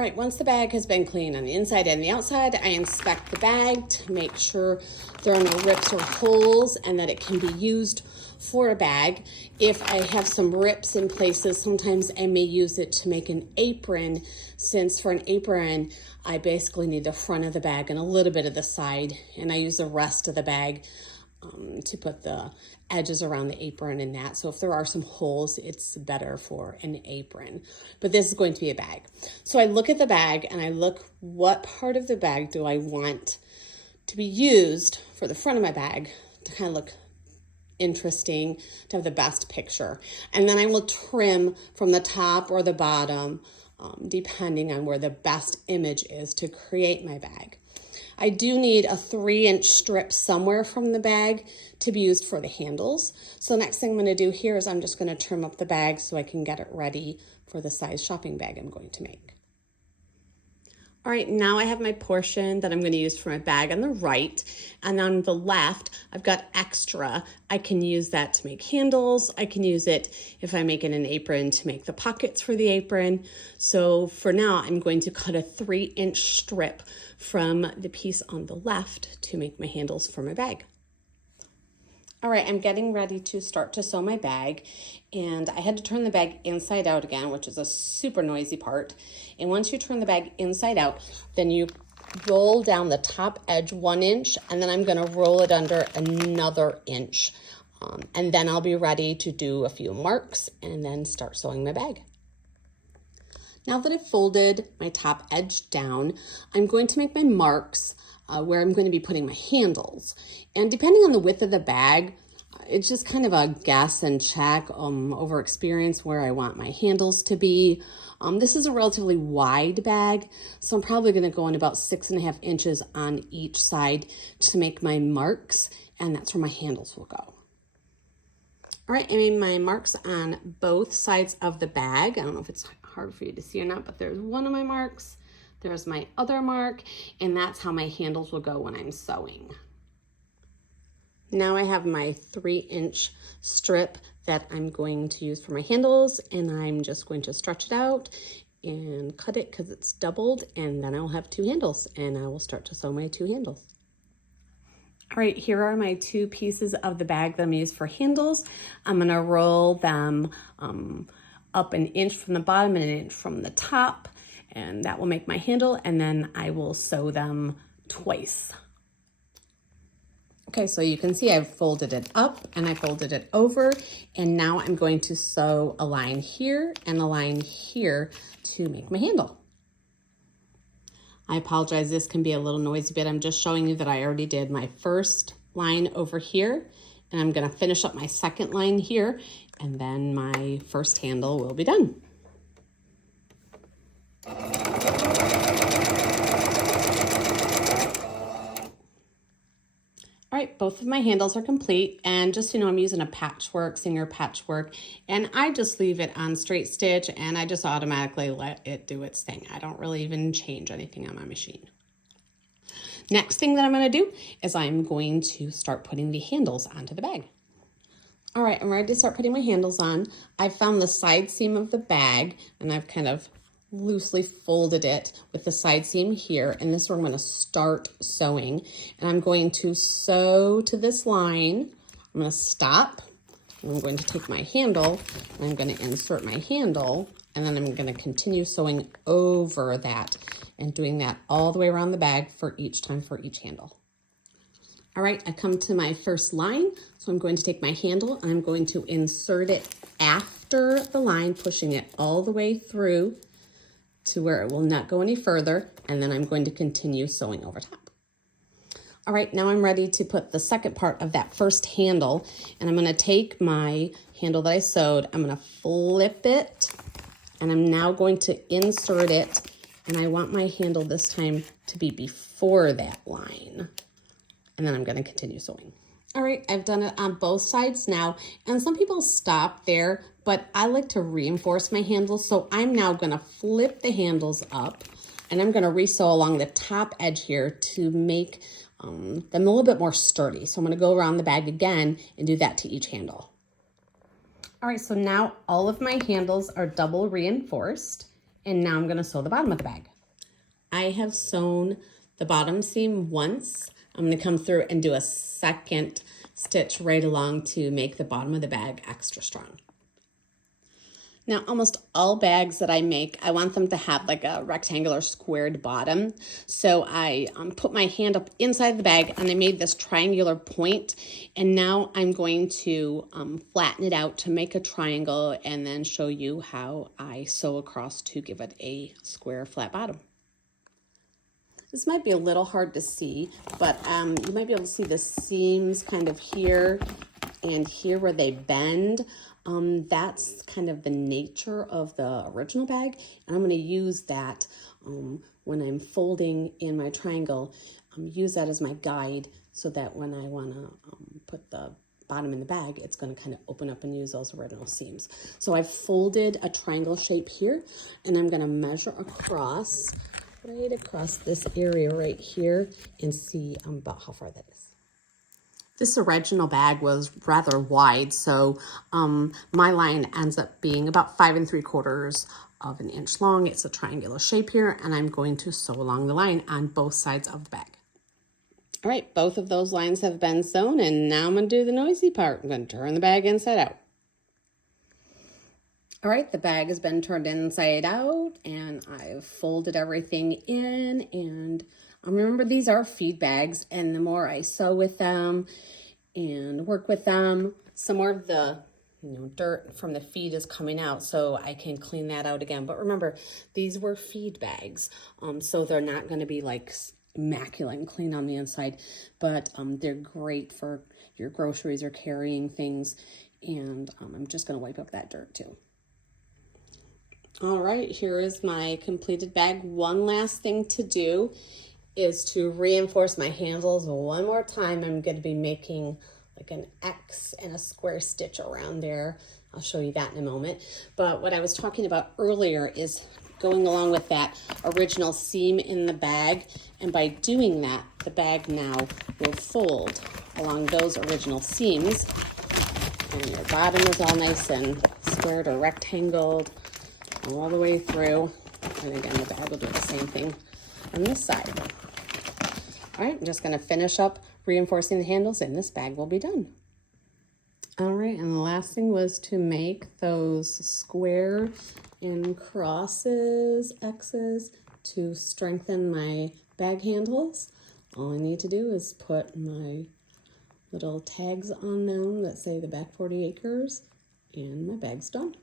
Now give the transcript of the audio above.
All right, once the bag has been cleaned on the inside and the outside, I inspect the bag to make sure there are no rips or holes and that it can be used for a bag. If I have some rips in places, sometimes I may use it to make an apron, since for an apron, I basically need the front of the bag and a little bit of the side, and I use the rest of the bag to put the edges around the apron and that. So if there are some holes, it's better for an apron. But this is going to be a bag. So I look at the bag and I look, what part of the bag do I want to be used for the front of my bag to kind of look interesting, to have the best picture. And then I will trim from the top or the bottom, depending on where the best image is to create my bag. I do need a 3-inch strip somewhere from the bag to be used for the handles. So next thing I'm going to do here is I'm just going to trim up the bag so I can get it ready for the size shopping bag I'm going to make. All right, now I have my portion that I'm going to use for my bag on the right, and on the left, I've got extra. I can use that to make handles. I can use it if I make it an apron to make the pockets for the apron. So for now, I'm going to cut a 3-inch strip from the piece on the left to make my handles for my bag. All right, I'm getting ready to start to sew my bag, and I had to turn the bag inside out again, which is a super noisy part. And once you turn the bag inside out, then you roll down the top edge 1 inch, and then I'm gonna roll it under another inch. And then I'll be ready to do a few marks and then start sewing my bag. Now that I've folded my top edge down, I'm going to make my marks where I'm going to be putting my handles. And depending on the width of the bag, it's just kind of a guess and check over experience where I want my handles to be. This is a relatively wide bag, so I'm probably going to go in about 6.5 inches on each side to make my marks, and that's where my handles will go. All right, I made my marks on both sides of the bag. I don't know if it's hard for you to see or not, but there's one of my marks. There's my other mark, and that's how my handles will go when I'm sewing. Now I have my 3-inch strip that I'm going to use for my handles, and I'm just going to stretch it out and cut it because it's doubled, and then I'll have 2 handles, and I will start to sew my 2 handles. All right, here are my 2 pieces of the bag that I'm gonna use for handles. I'm gonna roll them up 1 inch from the bottom and 1 inch from the top, and that will make my handle, and then I will sew them twice. Okay, so you can see I've folded it up and I folded it over, and now I'm going to sew a line here and a line here to make my handle. I apologize, this can be a little noisy, but I'm just showing you that I already did my first line over here, and I'm gonna finish up my second line here, and then my first handle will be done. All right, both of my handles are complete, and just so you know, I'm using a patchwork, Singer patchwork, and I just leave it on straight stitch, and I just automatically let it do its thing. I don't really even change anything on my machine. Next thing that I'm gonna do is I'm going to start putting the handles onto the bag. All right, I'm ready to start putting my handles on. I've found the side seam of the bag, and I've kind of loosely folded it with the side seam here, and this is where I'm going to start sewing. And I'm going to sew to this line. I'm going to stop, and I'm going to take my handle, and I'm going to insert my handle, and then I'm going to continue sewing over that and doing that all the way around the bag for each time for each handle. All right, I come to my first line, so I'm going to take my handle and I'm going to insert it after the line, pushing it all the way through to where it will not go any further, and then I'm going to continue sewing over top. All right, now I'm ready to put the second part of that first handle, and I'm gonna take my handle that I sewed, I'm gonna flip it, and I'm now going to insert it, and I want my handle this time to be before that line, and then I'm gonna continue sewing. All right, I've done it on both sides now, and some people stop there, but I like to reinforce my handles, so I'm now gonna flip the handles up, and I'm gonna resew along the top edge here to make them a little bit more sturdy. So I'm gonna go around the bag again and do that to each handle. All right, so now all of my handles are double reinforced, And now I'm gonna sew the bottom of the bag. I have sewn the bottom seam once. I'm gonna come through and do a second stitch right along to make the bottom of the bag extra strong. Now, almost all bags that I make, I want them to have like a rectangular squared bottom. So I put my hand up inside the bag and I made this triangular point. And now I'm going to flatten it out to make a triangle and then show you how I sew across to give it a square flat bottom. This might be a little hard to see, but you might be able to see the seams kind of here and here where they bend. That's kind of the nature of the original bag, and I'm going to use that when I'm folding in my triangle, use that as my guide so that when I want to put the bottom in the bag, it's going to kind of open up and use those original seams. So I've folded a triangle shape here, and I'm going to measure across, right across this area right here and see about how far that is. This original bag was rather wide, so my line ends up being about 5 3/4 of an inch long. It's a triangular shape here, and I'm going to sew along the line on both sides of the bag. All right, both of those lines have been sewn, and now I'm going to do the noisy part. I'm going to turn the bag inside out. All right, the bag has been turned inside out, and I've folded everything in, and remember, these are feed bags, and the more I sew with them and work with them, some more of the dirt from the feed is coming out, so I can clean that out again. But remember, these were feed bags, so they're not going to be like immaculate and clean on the inside, but they're great for your groceries or carrying things, and I'm just going to wipe up that dirt too. All right, here is my completed bag. One last thing to do is to reinforce my handles one more time. I'm going to be making like an X and a square stitch around there. I'll show you that in a moment. But what I was talking about earlier is going along with that original seam in the bag. And by doing that, the bag now will fold along those original seams. And the bottom is all nice and squared or rectangled all the way through. And again, the bag will do the same thing on this side. All right, I'm just going to finish up reinforcing the handles, and this bag will be done. All right, and the last thing was to make those square and crosses, X's, to strengthen my bag handles. All I need to do is put my little tags on them that say the back 40 acres, and my bag's done.